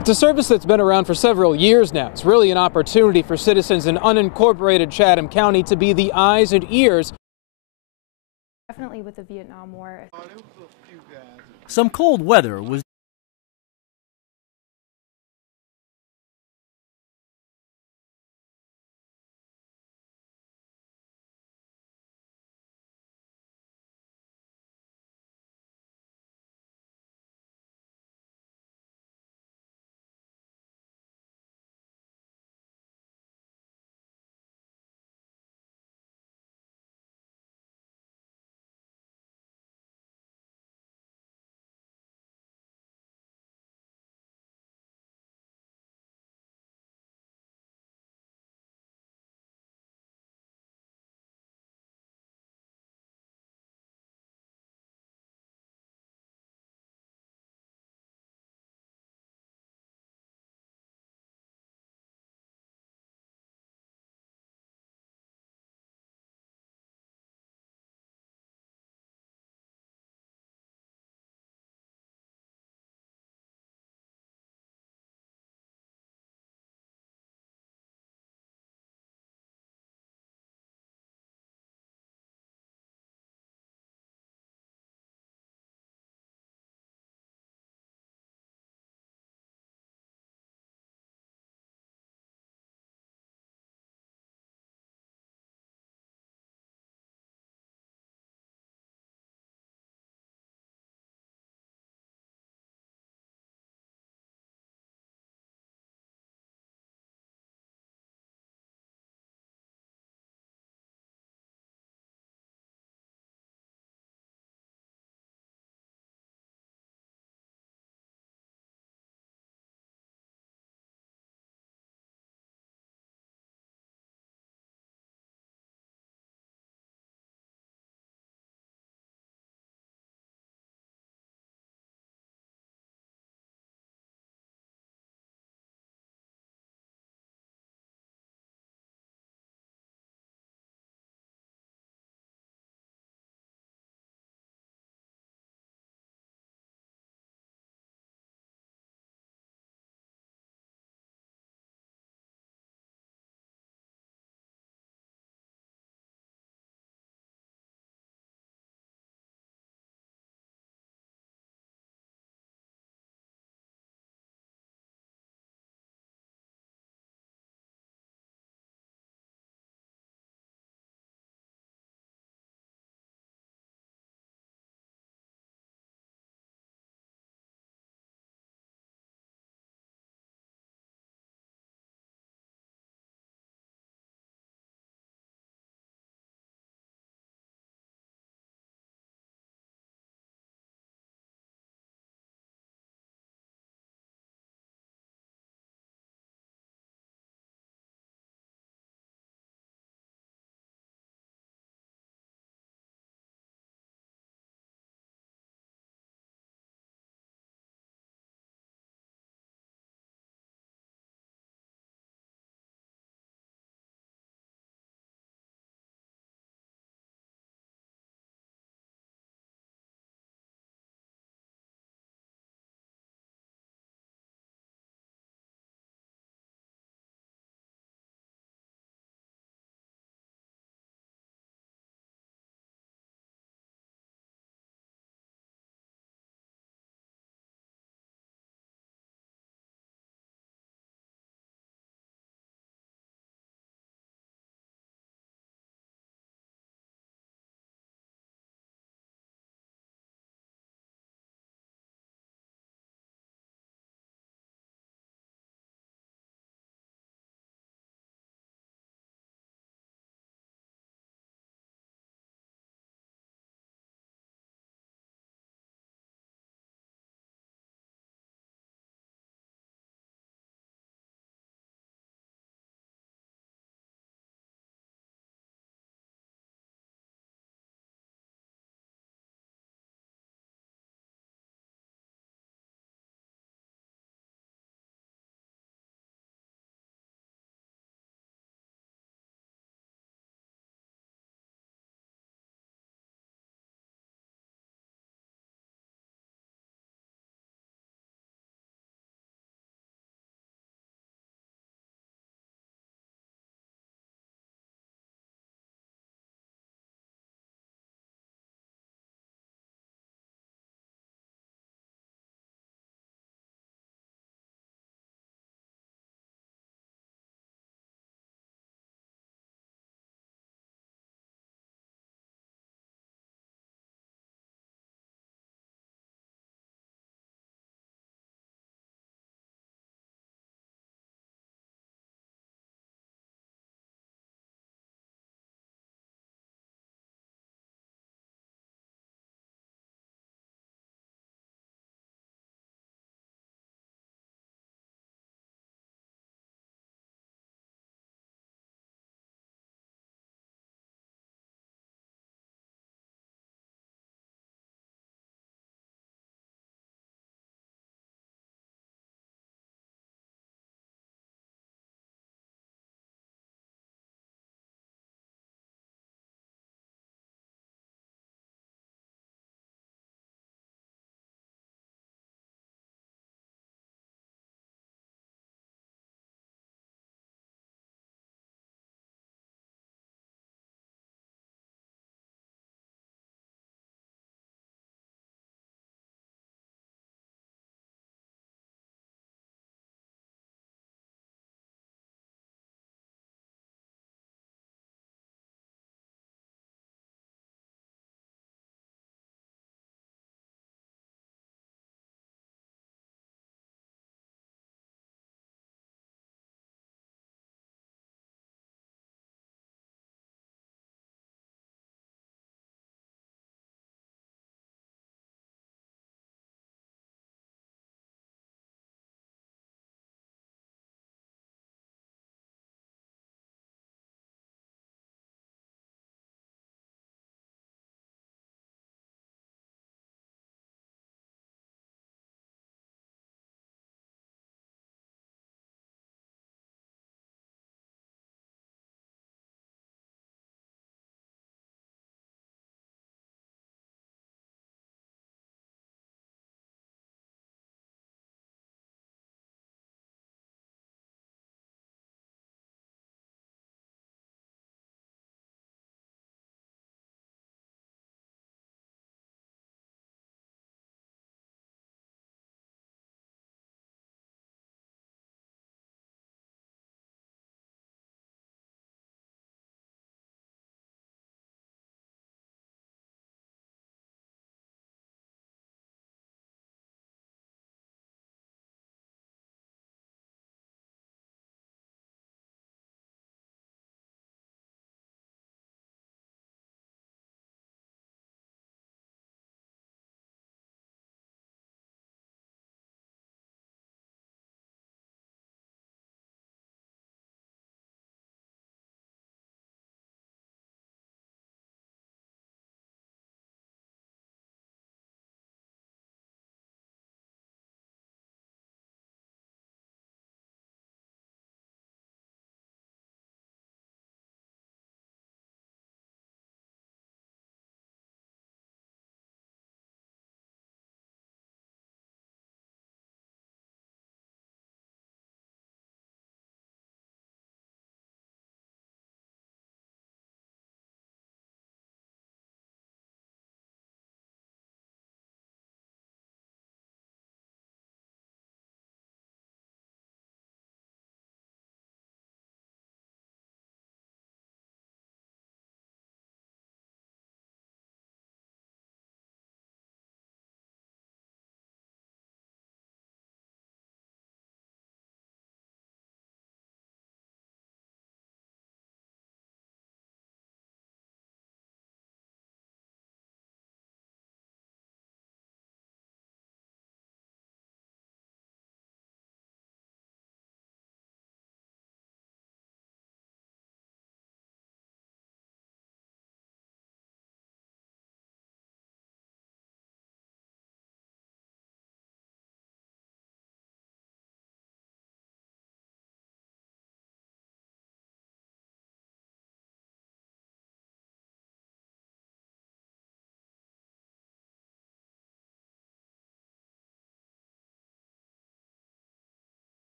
It's a service that's been around for several years now. It's really an opportunity for citizens in unincorporated Chatham County to be the eyes and ears. Definitely with the Vietnam War. Some cold weather was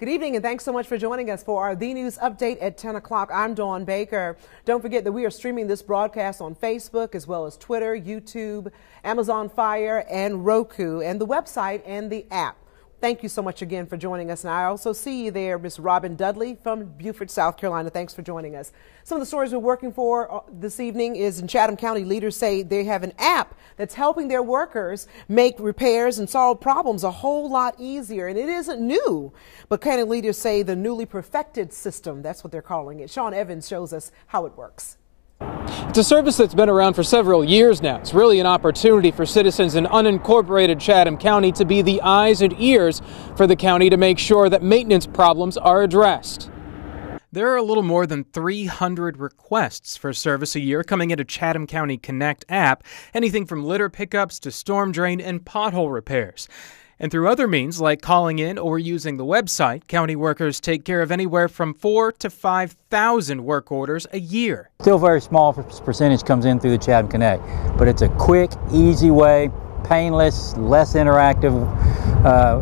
Good evening, and thanks so much for joining us for our The News Update at 10 o'clock. I'm Dawn Baker. Don't forget that we are streaming this broadcast on Facebook as well as Twitter, YouTube, Amazon Fire, and Roku, and the website and the app. Thank you so much again for joining us. And I also see you there, Miss Robin Dudley from Beaufort, South Carolina. Thanks for joining us. Some of the stories we're working for this evening is in Chatham County. Leaders say they have an app that's helping their workers make repairs and solve problems a whole lot easier. And it isn't new, but county leaders say the newly perfected system, that's what they're calling it. Sean Evans shows us how it works. It's a service that's been around for several years now. It's really an opportunity for citizens in unincorporated Chatham County to be the eyes and ears for the county to make sure that maintenance problems are addressed. There are a little more than 300 requests for service a year coming into Chatham County Connect app, anything from litter pickups to storm drain and pothole repairs. And through other means like calling in or using the website, county workers take care of anywhere from 4,000 to 5,000 work orders a year. Still very small percentage comes in through the Chatham Connect, but it's a quick, easy way, painless, less interactive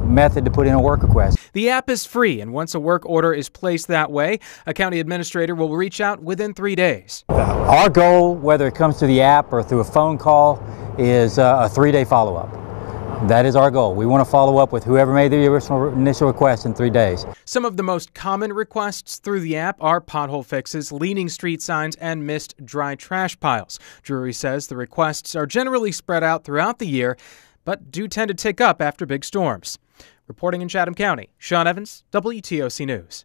method to put in a work request. The app is free, and once a work order is placed that way, a county administrator will reach out within 3 days. Our goal, whether it comes to the app or through a phone call, is a 3-day follow-up. That is our goal. We want to follow up with whoever made the initial request in 3 days. Some of the most common requests through the app are pothole fixes, leaning street signs, and missed dry trash piles. Drury says the requests are generally spread out throughout the year, but do tend to tick up after big storms. Reporting in Chatham County, Sean Evans, WTOC News.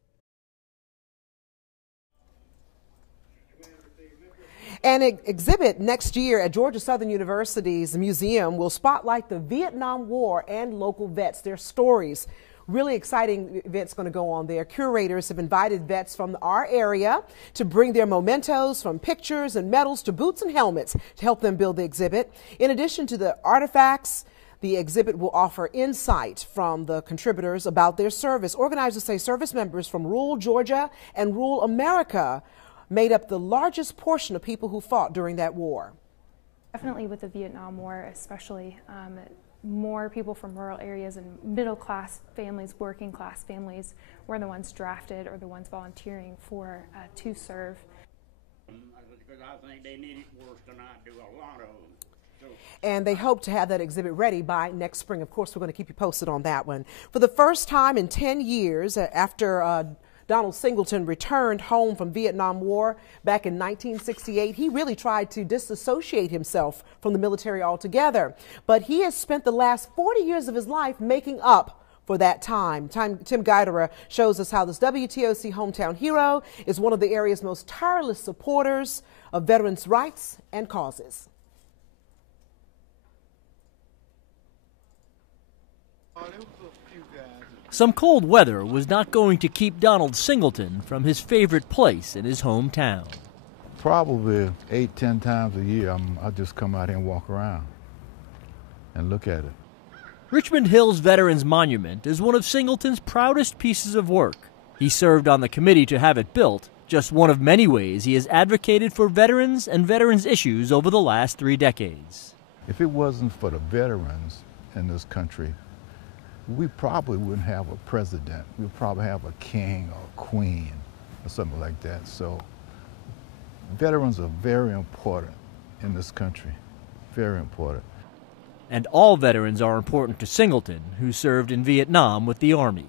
An exhibit next year at Georgia Southern University's museum will spotlight the Vietnam War and local vets, their stories. Really exciting events going to go on there. Curators have invited vets from our area to bring their mementos, from pictures and medals to boots and helmets, to help them build the exhibit. In addition to the artifacts, the exhibit will offer insight from the contributors about their service. Organizers say service members from rural Georgia and rural America made up the largest portion of people who fought during that war. Definitely with the Vietnam War, especially more people from rural areas and middle-class families, working-class families, were the ones drafted or the ones volunteering for to serve. Because I think they need it worse than I do, a lot of them. And they hope to have that exhibit ready by next spring. Of course, we're going to keep you posted on that one. For the first time in 10 years, after Donald Singleton returned home from Vietnam War back in 1968. He really tried to disassociate himself from the military altogether. But he has spent the last 40 years of his life making up for that time. Tim Guidera shows us how this WTOC hometown hero is one of the area's most tireless supporters of veterans' rights and causes. Some cold weather was not going to keep Donald Singleton from his favorite place in his hometown. Probably 8-10 times a year, I just come out here and walk around and look at it. Richmond Hill's Veterans Monument is one of Singleton's proudest pieces of work. He served on the committee to have it built, just one of many ways he has advocated for veterans and veterans issues over the last 3 decades. If it wasn't for the veterans in this country, we probably wouldn't have a president. We'd probably have a king or a queen or something like that. So veterans are very important in this country, very important. And all veterans are important to Singleton, who served in Vietnam with the Army.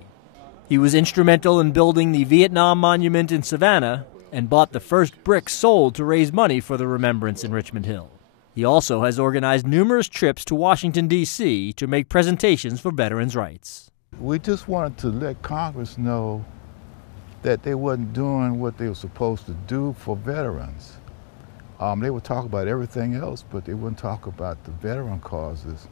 He was instrumental in building the Vietnam Monument in Savannah and bought the first bricks sold to raise money for the remembrance in Richmond Hill. He also has organized numerous trips to Washington, D.C. to make presentations for veterans' rights. We just wanted to let Congress know that they wasn't doing what they were supposed to do for veterans. They would talk about everything else, but they wouldn't talk about the veteran causes.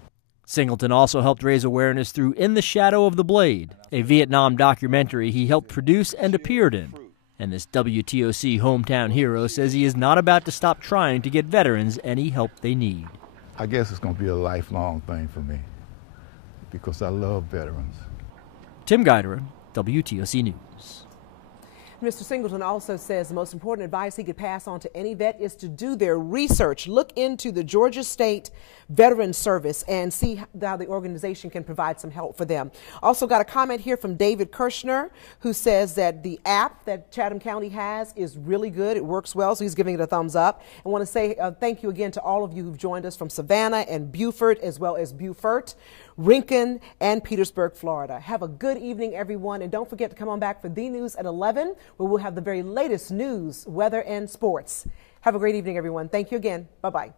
Singleton also helped raise awareness through In the Shadow of the Blade, a Vietnam documentary he helped produce and appeared in. And this WTOC hometown hero says he is not about to stop trying to get veterans any help they need. I guess it's going to be a lifelong thing for me because I love veterans. Tim Guidera, WTOC News. Mr. Singleton also says the most important advice he could pass on to any vet is to do their research. Look into the Georgia State Veterans Service and see how the organization can provide some help for them. Also got a comment here from David Kirshner, who says that the app that Chatham County has is really good. It works well, so he's giving it a thumbs up. I want to say thank you again to all of you who've joined us from Savannah and Beaufort, as well as Beaufort, Rincon, and Petersburg, Florida. Have a good evening, everyone, and don't forget to come on back for The News at 11, where we'll have the very latest news, weather, and sports. Have a great evening, everyone. Thank you again. Bye-bye.